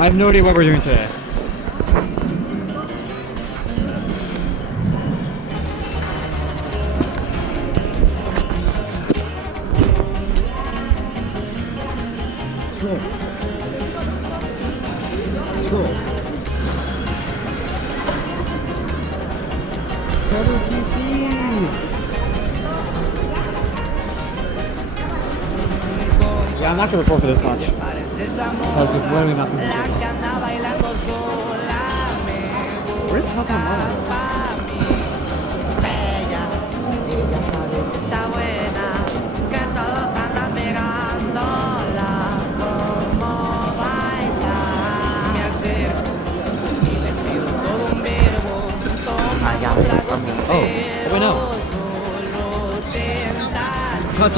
I have no idea what we're doing today. Yeah, I'm not gonna record for this much because it's literally nothing to do. Where's Tata Mama? Oh, wait, no.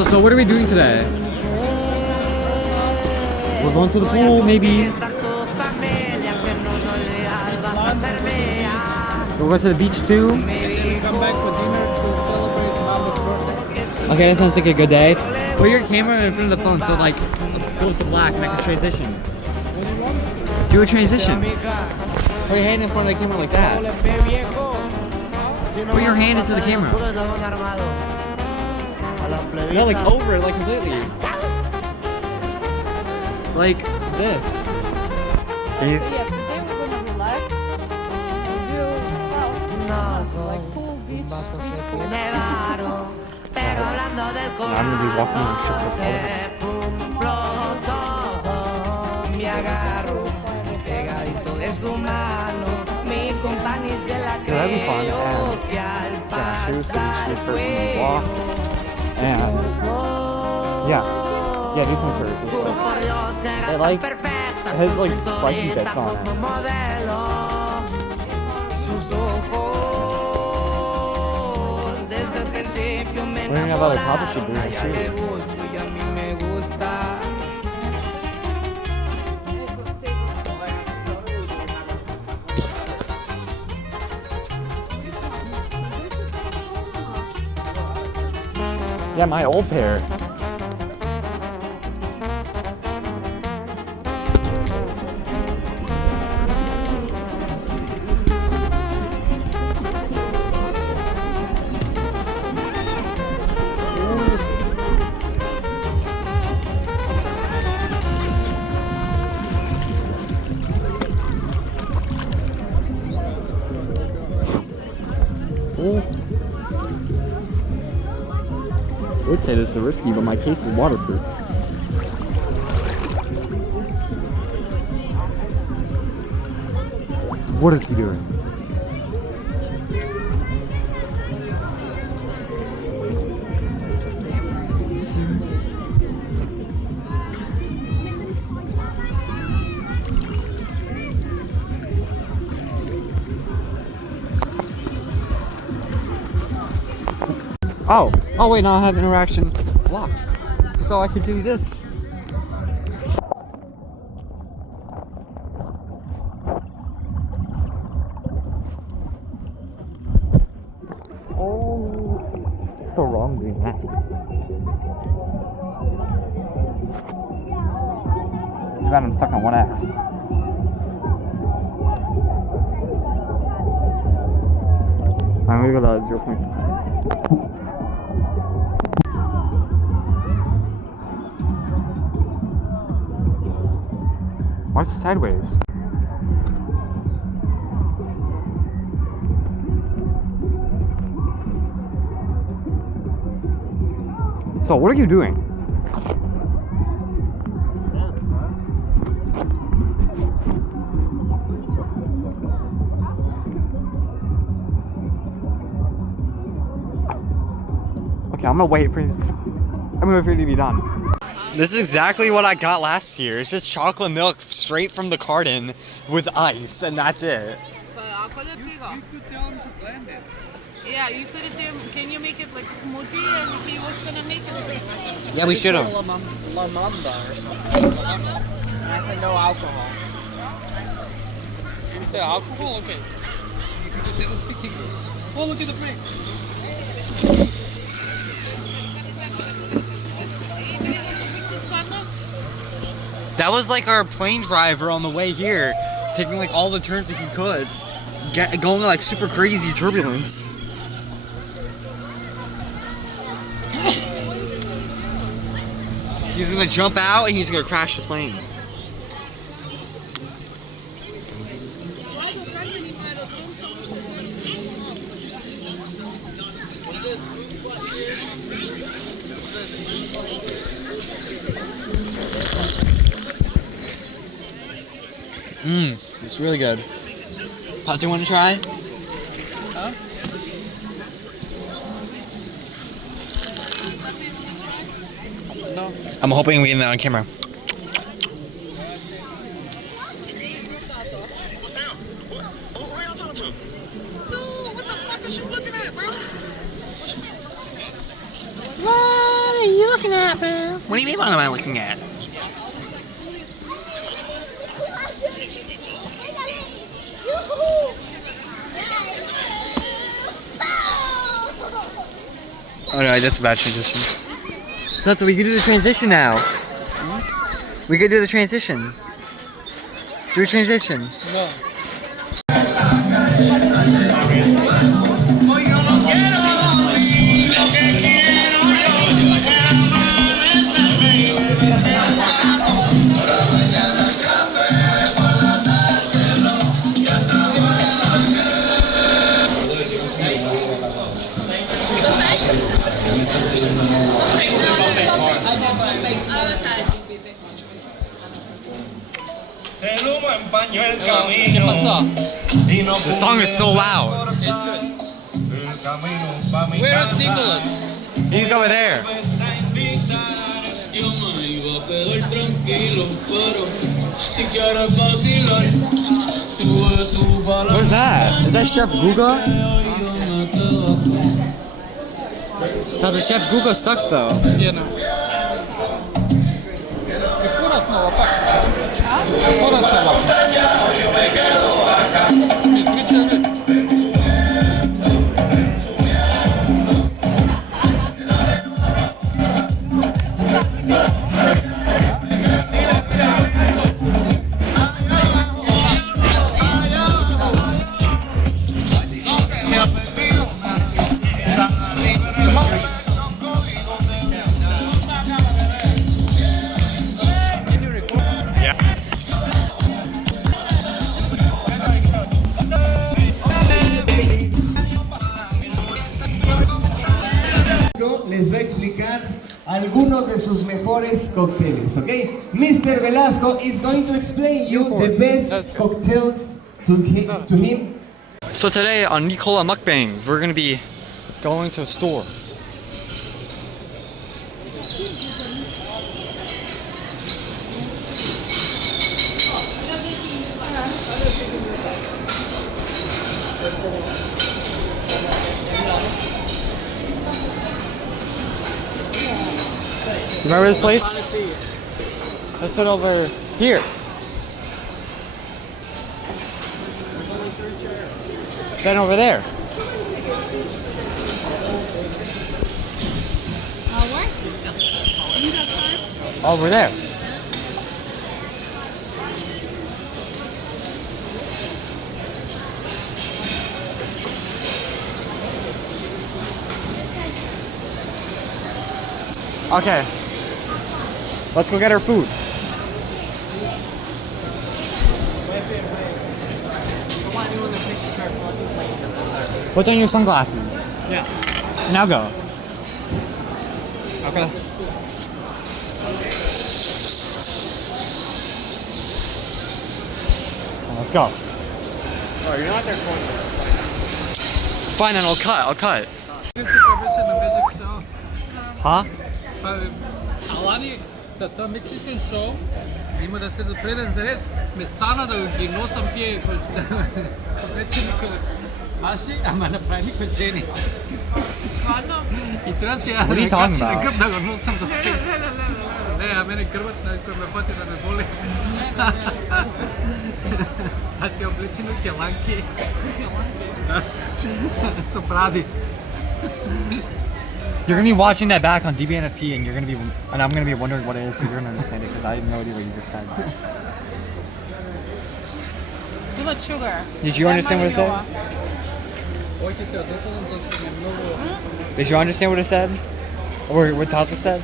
So what are we doing today? We're going to the pool, maybe. We're going to the beach too. Maybe come back for dinner to celebrate Mama's birthday. Okay, that sounds like a good day. Put your camera in front of the phone so like goes to black and I can transition. Do a transition. Put your hand in front of the camera like that. Put your hand into the camera. No, like over it, like completely. Like this. So yeah, today we're gonna relax and do like pool, beach, pool. I'm gonna be walking on shirtless. Dude, that'd be fun. And shoes for the walk. And yeah, these ones hurt. They like it has like spiky bits on it. We don't have other probably should do the shoes. Yeah, my old pair. I would say this is risky, but my case is waterproof. What is he doing? Oh wait, now I have interaction blocked. So I could do this. Oh, so wrong doing that. Too bad I'm stuck on 1x. I'm gonna go to 0.5. Why is it sideways? So, what are you doing? Okay, I'm gonna wait for you. I'm gonna wait for you to be done. This is exactly what I got last year. It's just chocolate milk straight from the carton with ice, and that's it. But could it be You could tell him to blend it. Yeah, you could have done. Can you make it like smoothie? And he was gonna make it. Yeah, we should have. Lamanda or something. And I said no alcohol. You say alcohol? Okay. They don't speak English. Oh, look at the break. That was like our plane driver on the way here, taking like all the turns that he could, going like super crazy turbulence. He's gonna jump out and he's gonna crash the plane. It's really good. Pat, you want to try? Huh? No. I'm hoping we get that on camera. What are you looking at, bro? What do you mean what am I looking at? Oh no, that's a bad transition. So we can do the transition now. We could do the transition. Do a transition. No. ¿Qué pasó? The song is so loud. It's good. Where is Nicholas? He's over there. What's that? Is that Chef Guga? The Chef Guga sucks though. You know. Kuras na łapaka. Kuras na łapaka. Les va a explicar algunos de sus mejores cócteles, ¿ok? Mr. Velasco is going to explain you the best cocktails to him. So today on Nicola Mukbangs, we're gonna be going to a store. Remember this place? Let's sit over here. Then over there. Over there. Okay. Let's go get our food. Put on your sunglasses. Yeah. Now go. Okay. Let's go. Oh, you're not there for this. Fine, then I'll cut. Huh? Алани, тоа Мексикан шоу, има да се преден заред, ме стана да ги носам тие вече никой маши, ама направи никой жени. И трябваше да ме качи на гръб да го носам да спит. Не, а мене гърбът, кой ме пъти да ме боли. А ти облечено хеланки. Со бради. You're gonna be watching that back on DBNFP, and I'm gonna be wondering what it is, but you're gonna understand it because I have no idea what you just said. Too much sugar. Did you understand what it said? Did you understand what it said? Or what Tata said?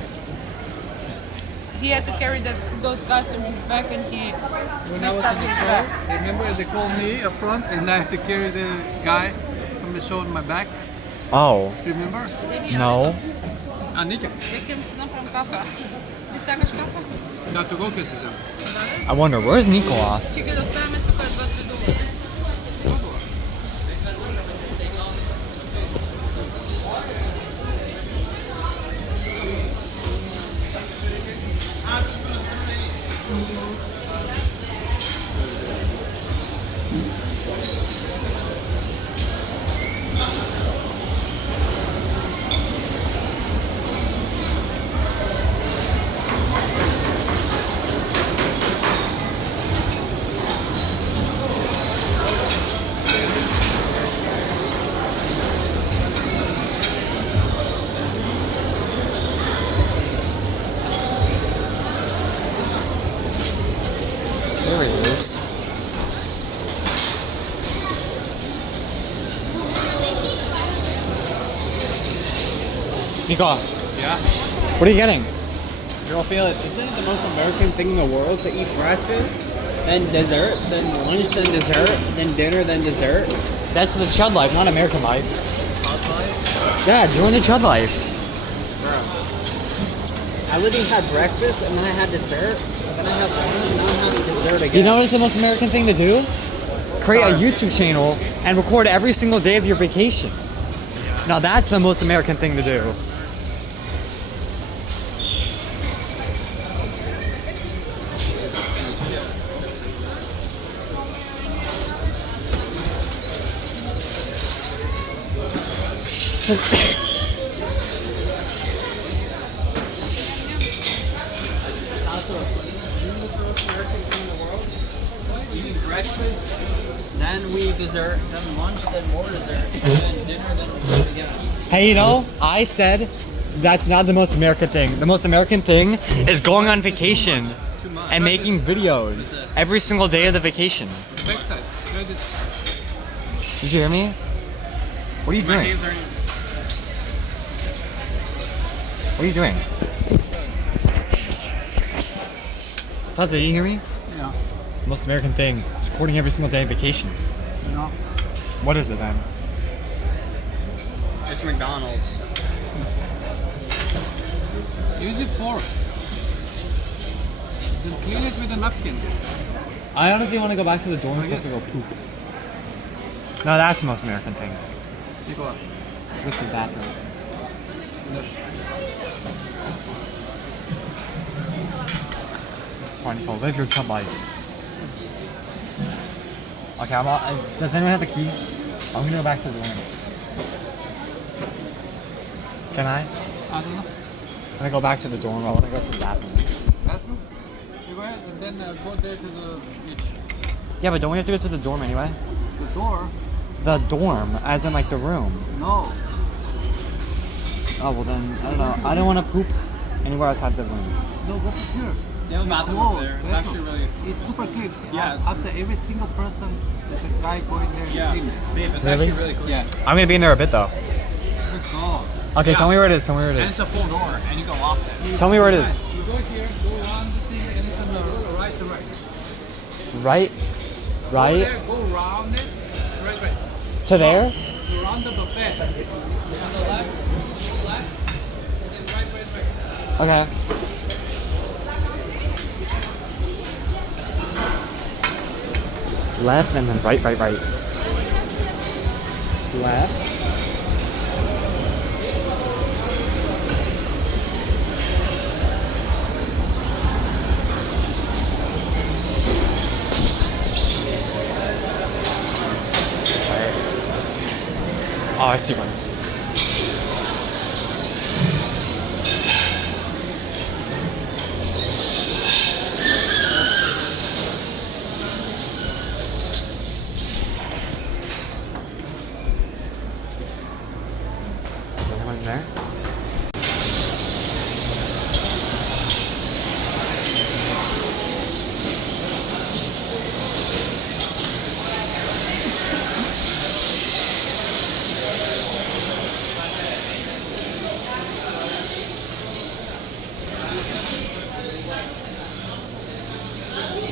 He had to carry those guys on his back and he When I was messed up in the his show, back. remember they called me up front and I have to carry the guy from the show on my back? Oh, Remember? no. Anita. Викам си направим кафа. Ти сакаш кафа? Да, тук ќе се взема. I wonder, where's Nikola? Чекай да оставяме тук едва се дума. There he is. Nikola, Yeah. what are you getting? Girl, feel it. Isn't it the most American thing in the world to eat breakfast, then dessert, then lunch, then dessert, then dinner, then dessert? That's the Chud life, not American life. Yeah, join the Chud life. I literally had breakfast and then I had dessert, then I had lunch and now I'm having dessert again. You know what's the most American thing to do? Create a YouTube channel and record every single day of your vacation. Now that's the most American thing to do. Eating breakfast, then we dessert, then lunch, then more dessert, then dinner, then dessert again. Hey, you know, I said that's not the most American thing. The most American thing is going on vacation and making videos every single day of the vacation. Backside. Try this. Did you hear me? What are you My doing? hands are in. What are you doing? Tata, did you hear me? Yeah. Most American thing is recording every single day of vacation. No. What is it then? It's McDonald's. Use it fork. Then clean it with a napkin. I honestly want to go back to the dorm so I to go poop. No, that's the most American thing. Nikola. What's the bathroom? Wonderful. Live your chub life. Okay, does anyone have the key? I'm gonna go back to the dorm. Can I? I don't know. I'm gonna go back to the dorm. I want to go to the bathroom. Bathroom? You go ahead and then go there to the beach. Yeah, but don't we have to go to the dorm anyway? The door? The dorm, as in like the room. No. Oh well then, I don't know. I don't want to poop anywhere outside the room. No, go to here. They have a bathroom over there. It's actually really... It's super clean. Yeah. After every single person, there's a guy going there and Yeah. clean it. Babe, it's Really? actually really cool. Yeah. I'm gonna be in there a bit though. Let's go. Okay, Yeah. tell me where it is. Tell me where it And it's is. a full door, and you go off it. Tell me where it is. You go here, go around the thing, and it's on the right to right. Right? Go Right? there, go around it. Right. To there? Go around the buffet. On the left, and then right. Okay. Left and then right. Left. Oh, I see one. Is anyone there?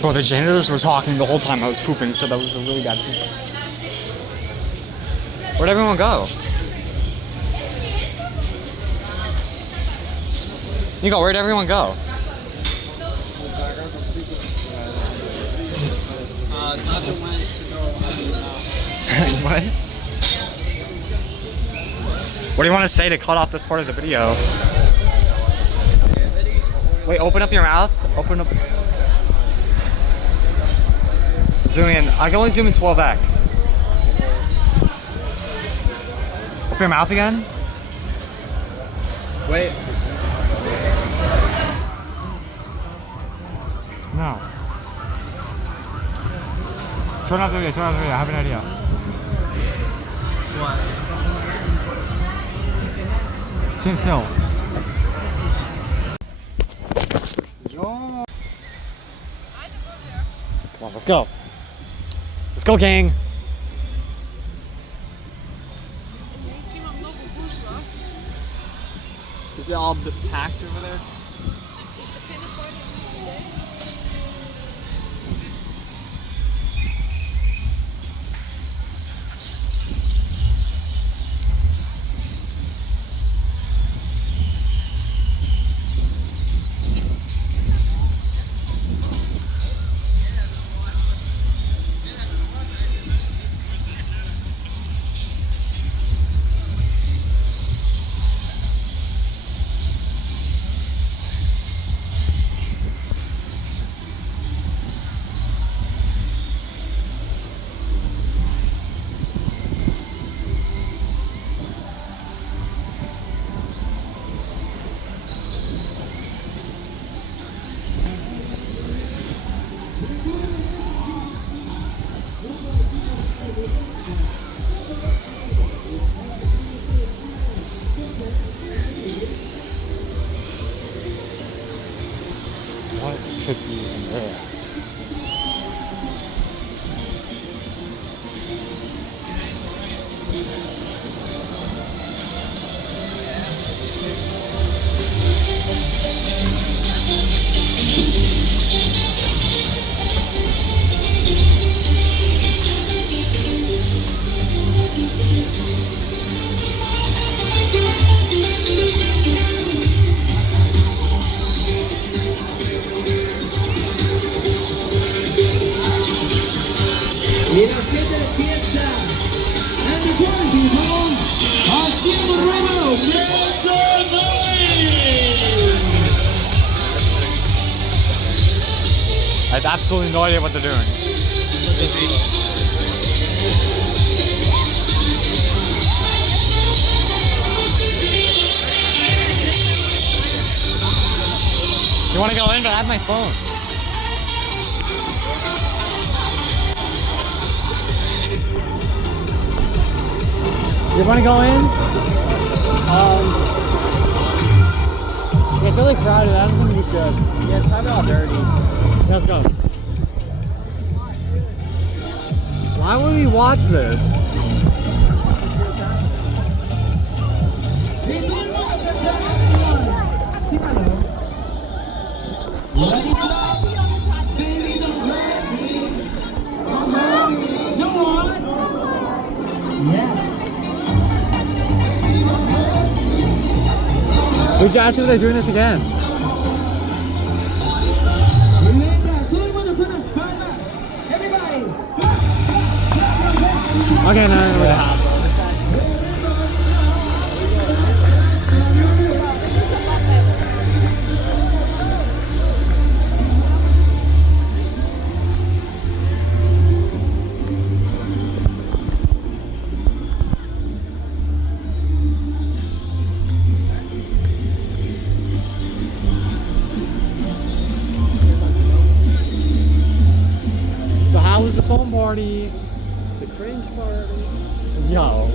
Bro, the janitors were talking the whole time I was pooping, so that was a really bad poop. Where'd everyone go? Nico, where'd everyone go? Nacho went to go What? What do you want to say to cut off this part of the video? Wait, open up your mouth. Open up. Zoom in. I can only zoom in 12x. Open your mouth again. Wait. No. Turn off the video. Turn off the video. I have an idea. What? Stand still. Come on, let's go. Let's go, gang. Is it all packed over there? What could be in there? Y la fiesta de fiesta. And the party people. Haciendo ruido. Make some noise. I have absolutely no idea what they're doing. You want to go in, but I have my phone. You want to go in? Yeah, it's really crowded. I don't think we should. Yeah, it's probably all dirty. Yeah, let's go. Why would we watch this? Baby, don't hurt me. Don't hurt me. No one. Yes. We should ask if they're doing this again. Okay, no, we're not. So how was the phone party? The cringe party? Yo.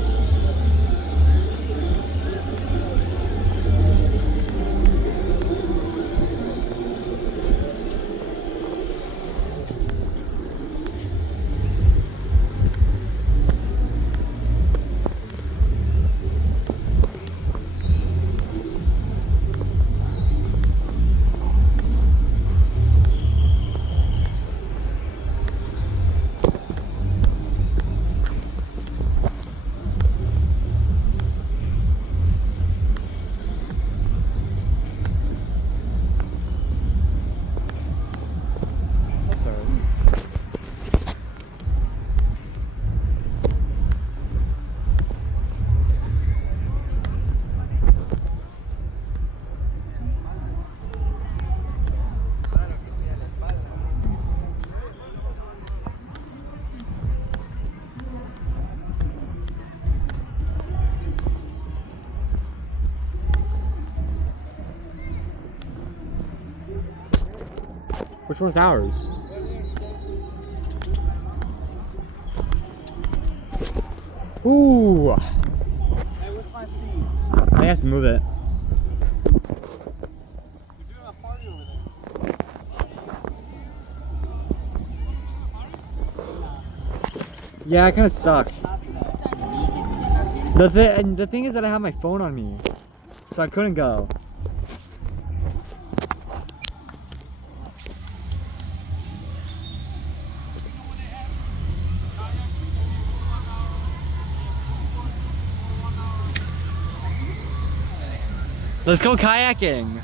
Which one's ours? Ooh! Hey, where's my seat? I have to move it. You're doing a party over there. Yeah, it kind of sucked. Not today. The thing is that I have my phone on me, so I couldn't go. Let's go kayaking.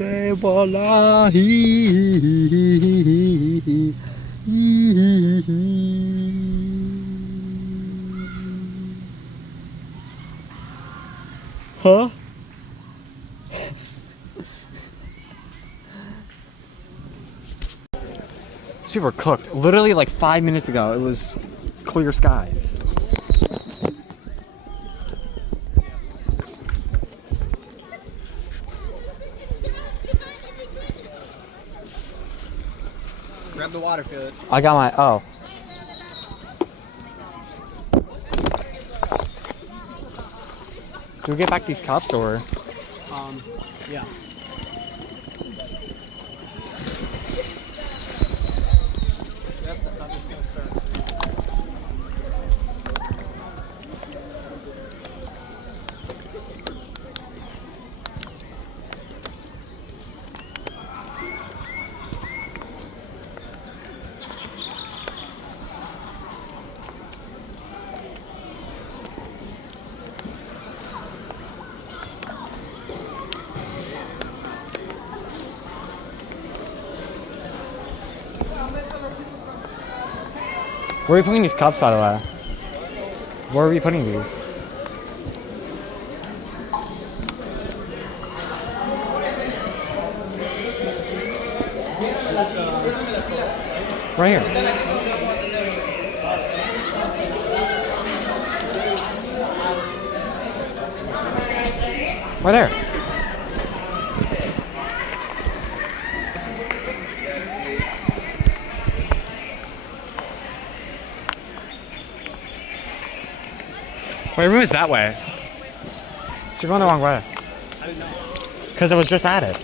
Say wallahi. Huh? These people are cooked. Literally like 5 minutes ago, it was clear skies. Grab the water, feel it. I got my, oh. Do we get back these cups or? Yeah. Where are we putting these cups, by the way? Where are we putting these? Right here. Right there. My room is that way. So you're going the wrong way. I didn't know. Because it was just at it.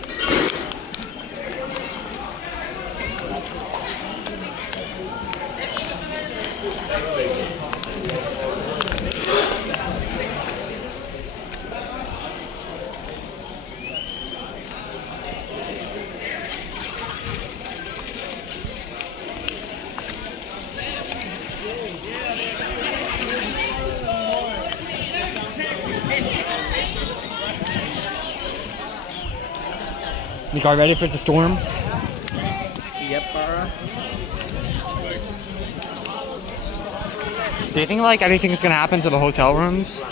You guys ready for the storm? Yep, Bara. Do you think like anything's gonna happen to the hotel rooms? Do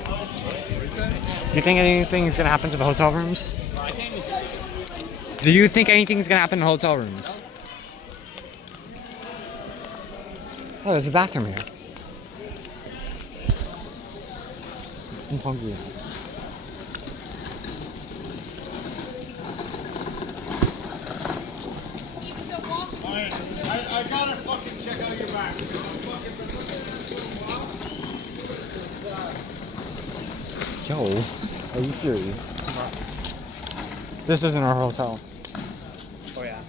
you think anything's gonna happen to the hotel rooms? Do you think anything's gonna happen to hotel rooms? Oh, there's a bathroom here. I'm hungry. I gotta fucking check out your back. Yo, are you serious? This isn't our hotel. Oh, yeah.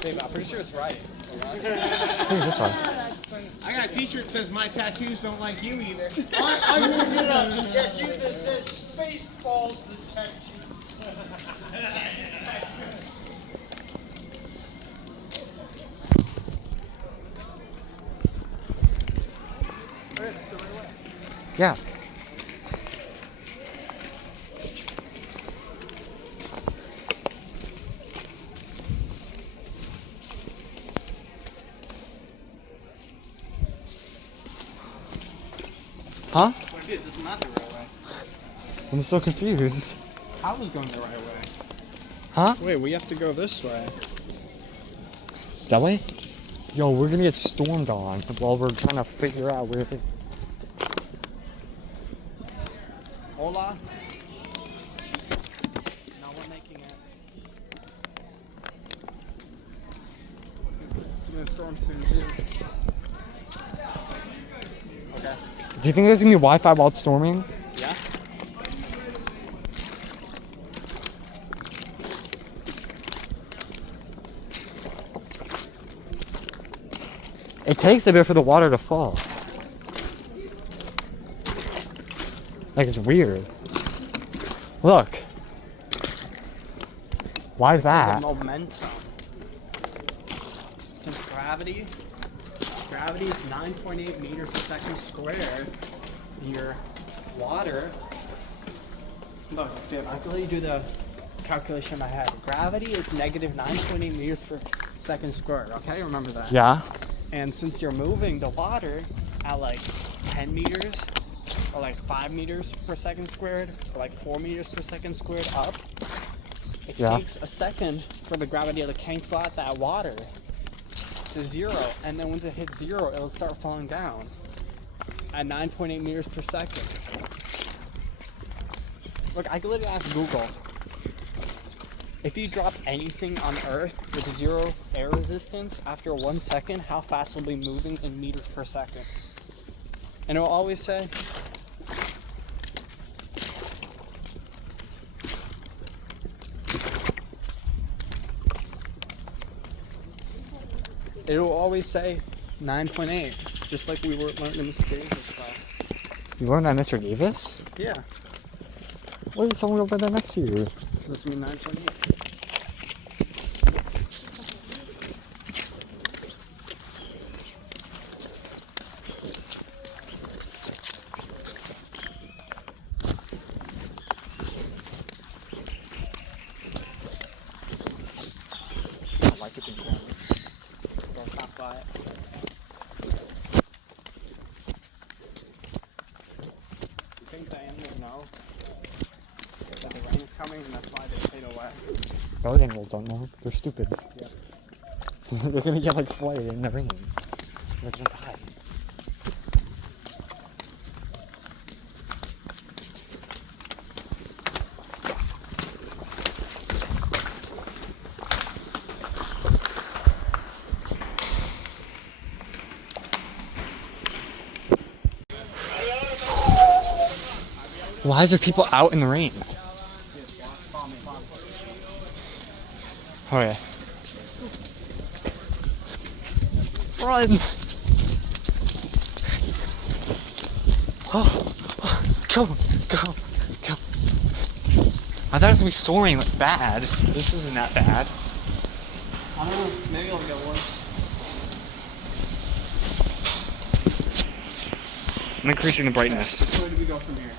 Babe, I'm pretty sure it's right. I think it's this one. I got a t-shirt that says my tattoos don't like you either. I'm gonna get a tattoo that says Spaceballs the tattoo. Yeah. Huh? Dude, this is not the right way. I'm so confused. I was going the right way. Huh? Wait, we have to go this way. That way? Yo, we're gonna get stormed on while we're trying to figure out where it is. Hola. Now we're making it. It's gonna storm soon too. Okay. Do you think there's gonna be Wi-Fi while it's storming? Yeah. It takes a bit for the water to fall. Like, it's weird. Look. Why is that? Momentum. Since gravity is 9.8 meters per second squared, your water. Look, I can let you do the calculation in my head. Gravity is negative 9.8 meters per second squared. Okay, remember that. Yeah. And since you're moving the water at like 10 meters or like 5 meters per second squared or like 4 meters per second squared up, it takes a second for the gravity to cancel out that water to zero. And then once it hits zero, it'll start falling down at 9.8 meters per second. Look, I could literally ask Google. If you drop anything on Earth with zero air resistance, after 1 second, how fast will it be moving in meters per second? And it'll always say, it'll always say 9.8, just like we were learning in Mr. Davis' class. You learned that, Mr. Davis? Yeah, What did someone over there next to you? this will be 9.8. I like it being warm. Don't stop by it. You think the animals know that the rain is coming and that's why they fade away? Those animals don't know. They're stupid. Yep. They're gonna get like flooded in the rain. They're gonna die. Why is there people out in the rain? Oh yeah. Run! Go! I thought it was gonna be storming like bad. This isn't that bad. I don't know, maybe it'll get worse. I'm increasing the brightness. Where do we go from here?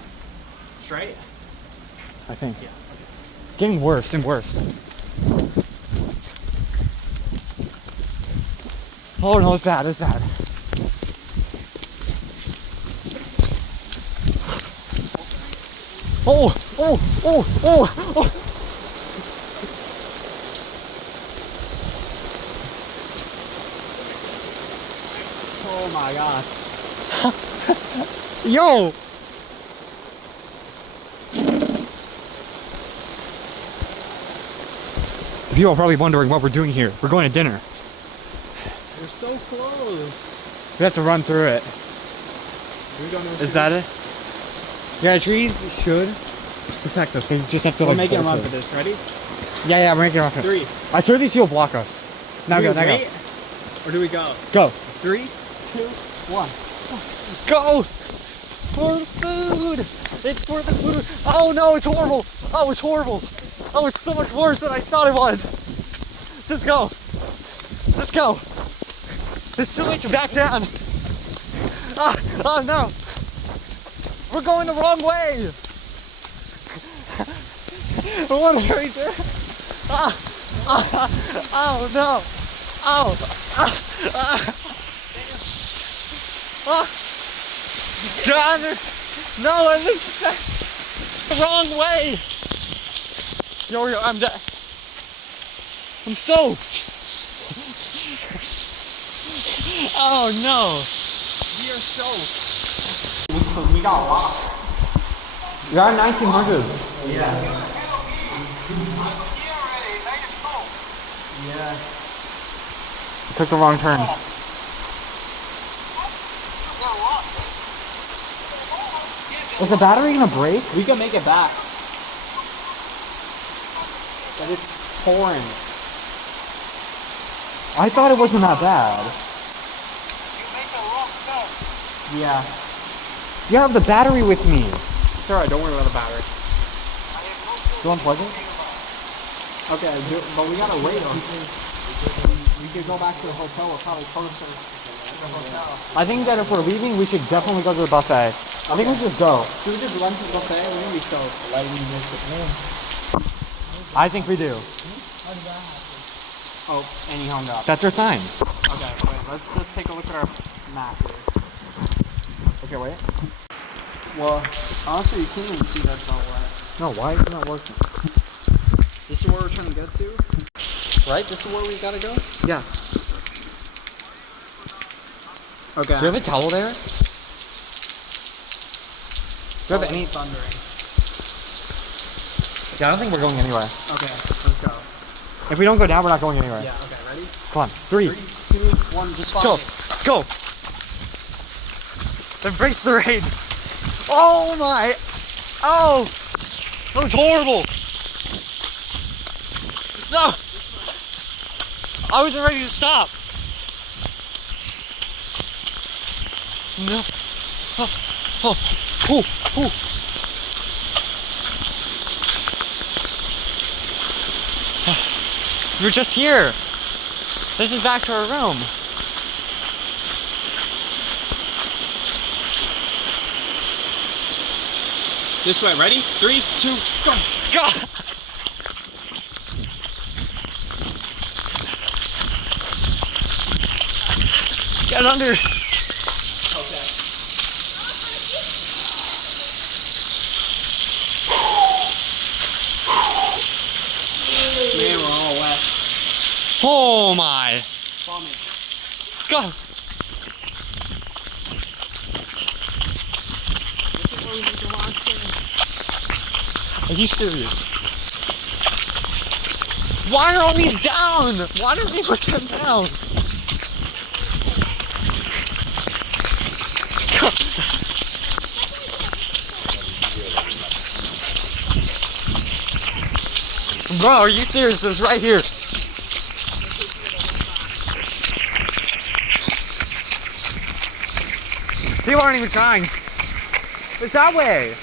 Straight? I think. Yeah. It's getting worse and worse. Oh no, it's bad, it's bad. Oh! Oh my god. Yo! People are probably wondering what we're doing here. We're going to dinner. We're so close. We have to run through it. We don't know. Is that it? Yeah, trees should protect us, but you just have to We're like making a go run through for this. Ready? it. Yeah, we're making a run for it. 3. I swear these people block us. Now Do go, we now go. wait, or do we go? Go. 3, 2, What? Go for the food. It's for the food. Oh no, it's horrible. Oh, it's horrible. Oh, it's so much worse than I thought it was. Just go. Let's go. It's too late to back down. Oh no. We're going the wrong way. What right there? Oh no. God, no, it's the wrong way. Yo, I'm soaked. Oh no. We are soaked. We got lost. We are in 1900s. Yeah. We took the wrong turn. Is the battery gonna break? We can make it back. But it's pouring. I thought it wasn't that bad. Yeah. You have the battery with me. It's alright, don't worry about the battery. You unplug it? Okay, but we gotta wait on it. We could go back to the hotel or probably closer to the hotel. I think that if we're leaving, we should definitely go to the buffet. I think we should just go. Should we just run to the buffet? We're gonna be soaked. I think we do. Oh, and he hung up. That's our sign. Okay, wait, let's just take a look at our map here. Okay, wait. Well, honestly, you can't even see that it's all wet. No, why is it not working? This is where we're trying to get to? Right? This is where we gotta go? Yeah. Okay. Do you have a towel there? Do you have any? It's thundering. Yeah, I don't think we're going anywhere. Okay, let's go. If we don't go down, we're not going anywhere. Yeah, okay, ready? Come on. 3, 3, 2, 1, just follow me. Go! Embrace the rain! Oh my! Oh! That looks horrible! No! I wasn't ready to stop! No! Oh! We're just here! This is back to our room! This way, ready? 3, 2, go! God! Get under! Okay. Man, we're all wet. Oh my! Follow me. Go! Are you serious? Why are all these down? Why don't we put them down? Bro, are you serious? It's right here. People aren't even trying. It's that way.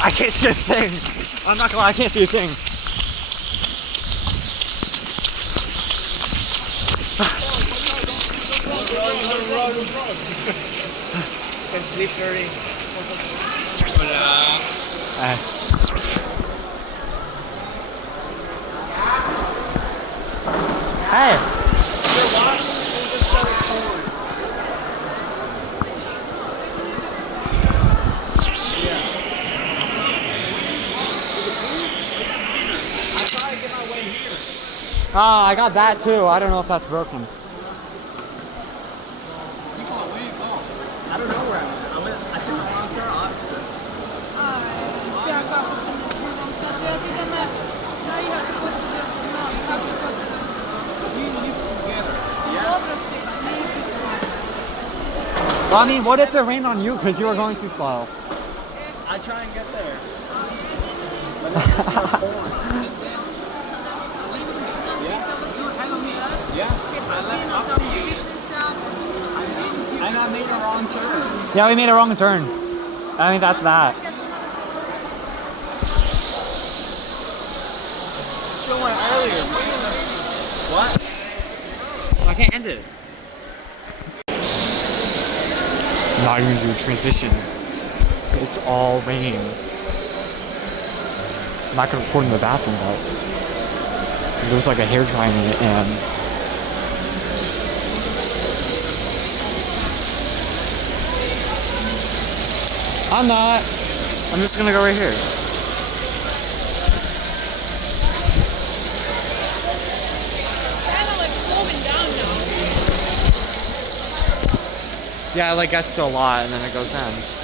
I can't see a thing. I'm not gonna lie, I can't see a thing. Can sleep dirty. Hey! Oh, I got that too. I don't know if that's broken. I don't know where I'm at. I took the wrong turn, obviously. See, I got this in the wrong side. Do you think I'm at? No, you have to go to the. No, you have to go to the. Well, I mean, what if it rained on you because you were going too slow? I I try and get there. But then it's like corn. Yeah. And I made a wrong turn. Yeah, we made a wrong turn. I think that's that. Show one earlier. What? I can't end it. Not even do a transition. It's all rain. I'm not gonna record in the bathroom though. There's like a hair dryer in it and I'm not. I'm just gonna go right here. Kind of like slowing down now. Yeah, it like gets to a lot and then it goes in.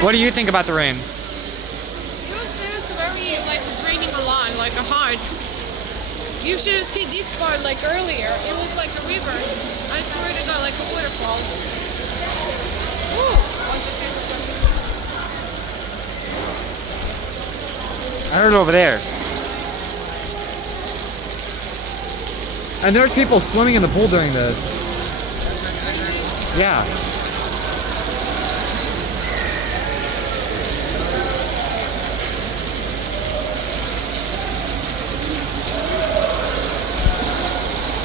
What do you think about the rain? It's very like raining a lot, like a hard. You should have seen this part like earlier. It was like a river. I swear to God, like a waterfall. Ooh. I heard it over there. And there's people swimming in the pool during this. Yeah.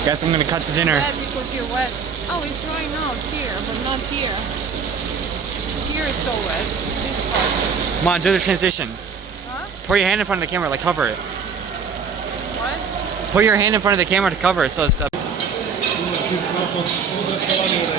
Guess I'm gonna cut to dinner. Bad because you're wet. Oh, it's drying out here, but not here. Here it's so wet. This part. Come on, do the transition. Huh? Put your hand in front of the camera, like cover it. What? Put your hand in front of the camera to cover it so it's Thank you.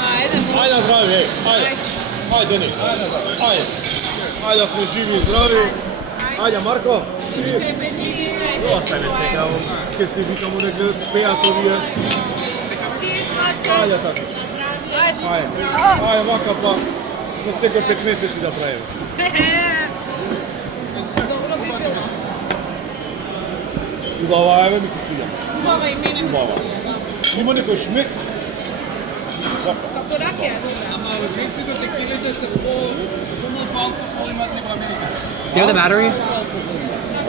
Ajde, Ajde na zdravi, ej, ajde. Ajde, Doni. Ajde. Ajde, da smo živi i zdravi. Ajde, Marko. Ostane se kao, kad se vikamo nekde pejatovi. Ajde, tako. Ajde. Ajde, maka pa. Da se kao 5 meseci da pravimo. dobro bi bilo. Ljubava, evo mi se sviđa. Ljubava i mene mi se sviđa. Ima neko šmek. Kako rakija. Ама в принцип текилите се по-малко алкохол имат nego Америка. Do you have the battery?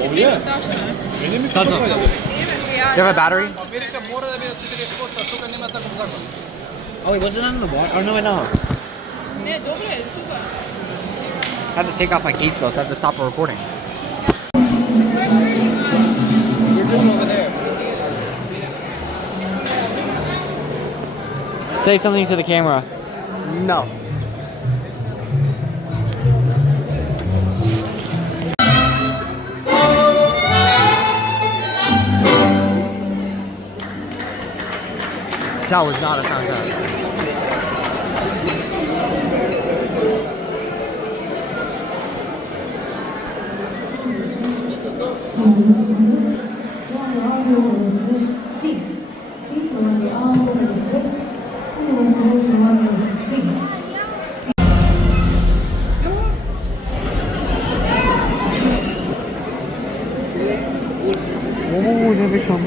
Oh yeah. Meni mi se to pravi. Do you have a battery? Америка мора да биде 40%, а тука нема таков закон. Oh wait, wasn't that in the water? Oh no, I know. Ne, dobro je, super. I have to take off my case though, so I have to stop the recording. You're just over there. Say something to the camera. No. That was not a sound test. Oh, there they come.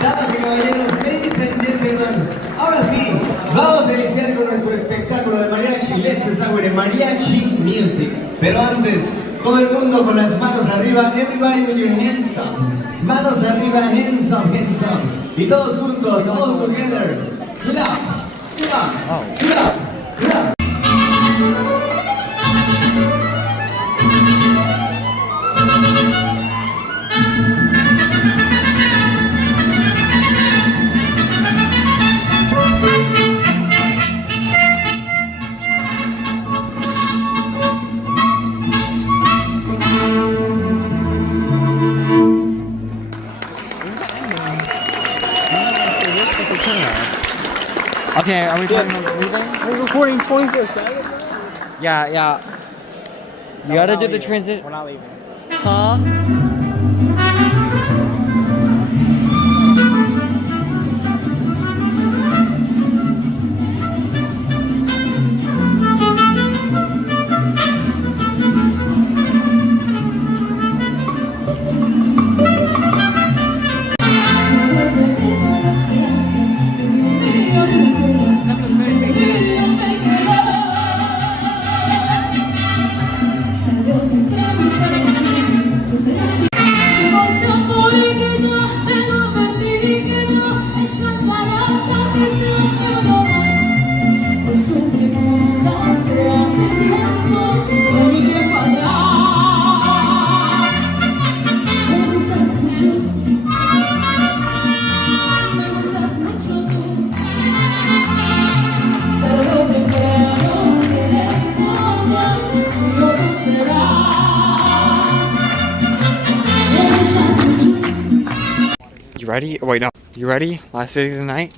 Damas y caballeros, ladies and gentlemen, ahora sí, vamos a iniciar con nuestro espectáculo de mariachi. Let's start with the mariachi music. Pero antes, todo el mundo con las manos arriba, everybody with your hands up. Manos arriba, hands up, hands up. Y todos juntos, all together. Clap, clap, clap, clap. make the turnaround. Okay, are we planning on leaving? We're recording 24/7. Yeah. You gotta do the transition. We're not leaving. Huh? You ready? Wait, no. You ready? Last video of the night?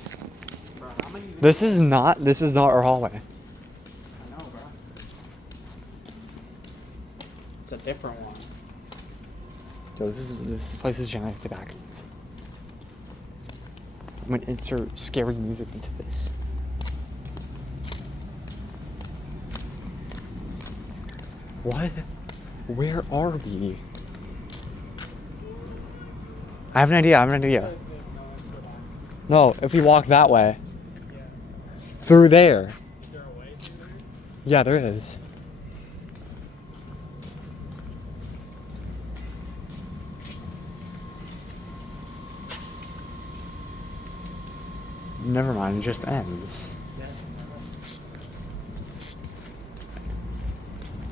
This is not our hallway. I know, bro. It's a different one. So this place is generally the back rooms. I'm gonna insert scary music into this. What? Where are we? I have an idea. No, if we walk that way. Through there. Is there a way through there? Yeah, there is. Never mind, it just ends. Yes, never.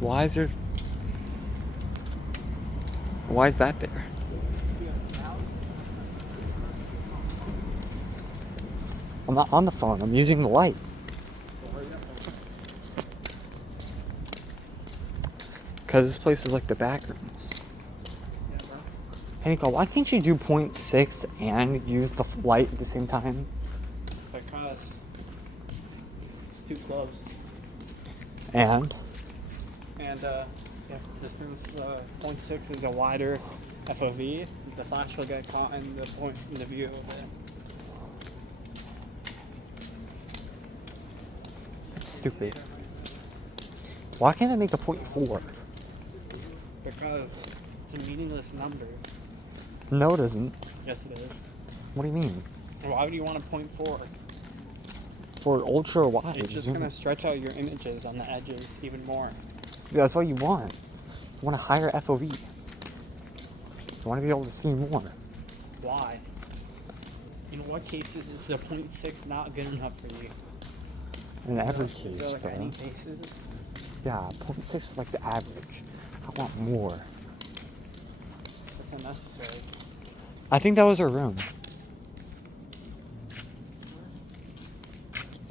Why is there... Why is that there? I'm not on the phone, I'm using the light. Because this place is like the back rooms. Hey Nico, why can't you do 0.6 and use the light at the same time? Because it's too close. And? And yeah, since 0.6 is a wider FOV, the flash will get caught in the view of it. That's stupid. Why can't they make a 0.4? Because it's a meaningless number. No, it isn't. Yes, it is. What do you mean? Why would you want a 0.4? For ultra wide. It's just gonna stretch out your images on the edges even more. Yeah, that's what you want. You want a higher FOV. You want to be able to see more. Why? In what cases is the 0.6 not good enough for you? In every Is case, there like bro. any cases? Yeah, 0.6 is like the average. I want more. That's unnecessary. I think that was her room.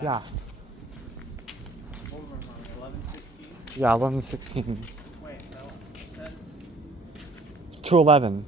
Yeah. What room are we? 1116? Yeah, 11:16 Wait, no. It says to 11.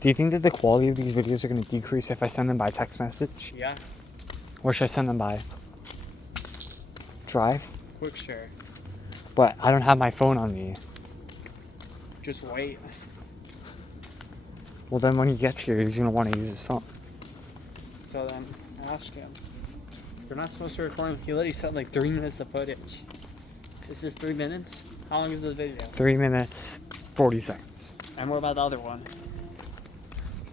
Do you think that the quality of these videos are going to decrease if I send them by text message? yeah, Or should I send them by Drive? quick share. But I don't have my phone on me. Just wait. Well, then when he gets here, he's going to want to use his phone. So then ask him. You're not supposed to record him. He literally said like 3 minutes of footage. Is this 3 minutes? How long is the video? 3 minutes, 40 seconds. And what about the other one?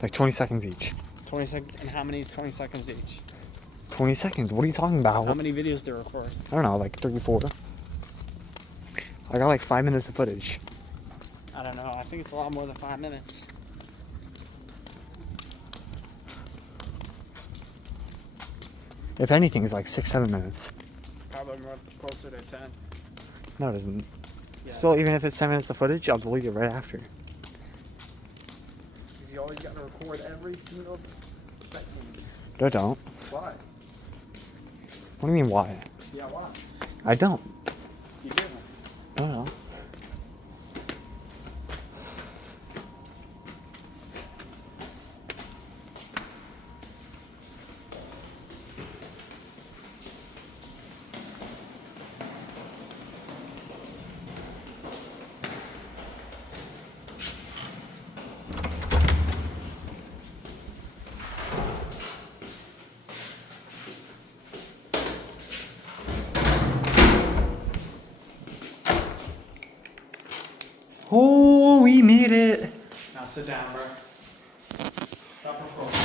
Like 20 seconds each. 20 seconds. And how many is 20 seconds each? 20 seconds. What are you talking about? How many videos do they record? I don't know, like 34. I got like 5 minutes of footage. I don't know. I think it's a lot more than 5 minutes. If anything, it's like 6-7 minutes. Probably more closer to 10. No, it isn't. Yeah. Still, even if it's 10 minutes of footage, I'll delete it right after. Because you always got to record every single second. No, I don't. Why? What do you mean, why? Yeah, why? I don't. You didn't. No, no. Oh, we made it. Now sit down, bro. Stop recording.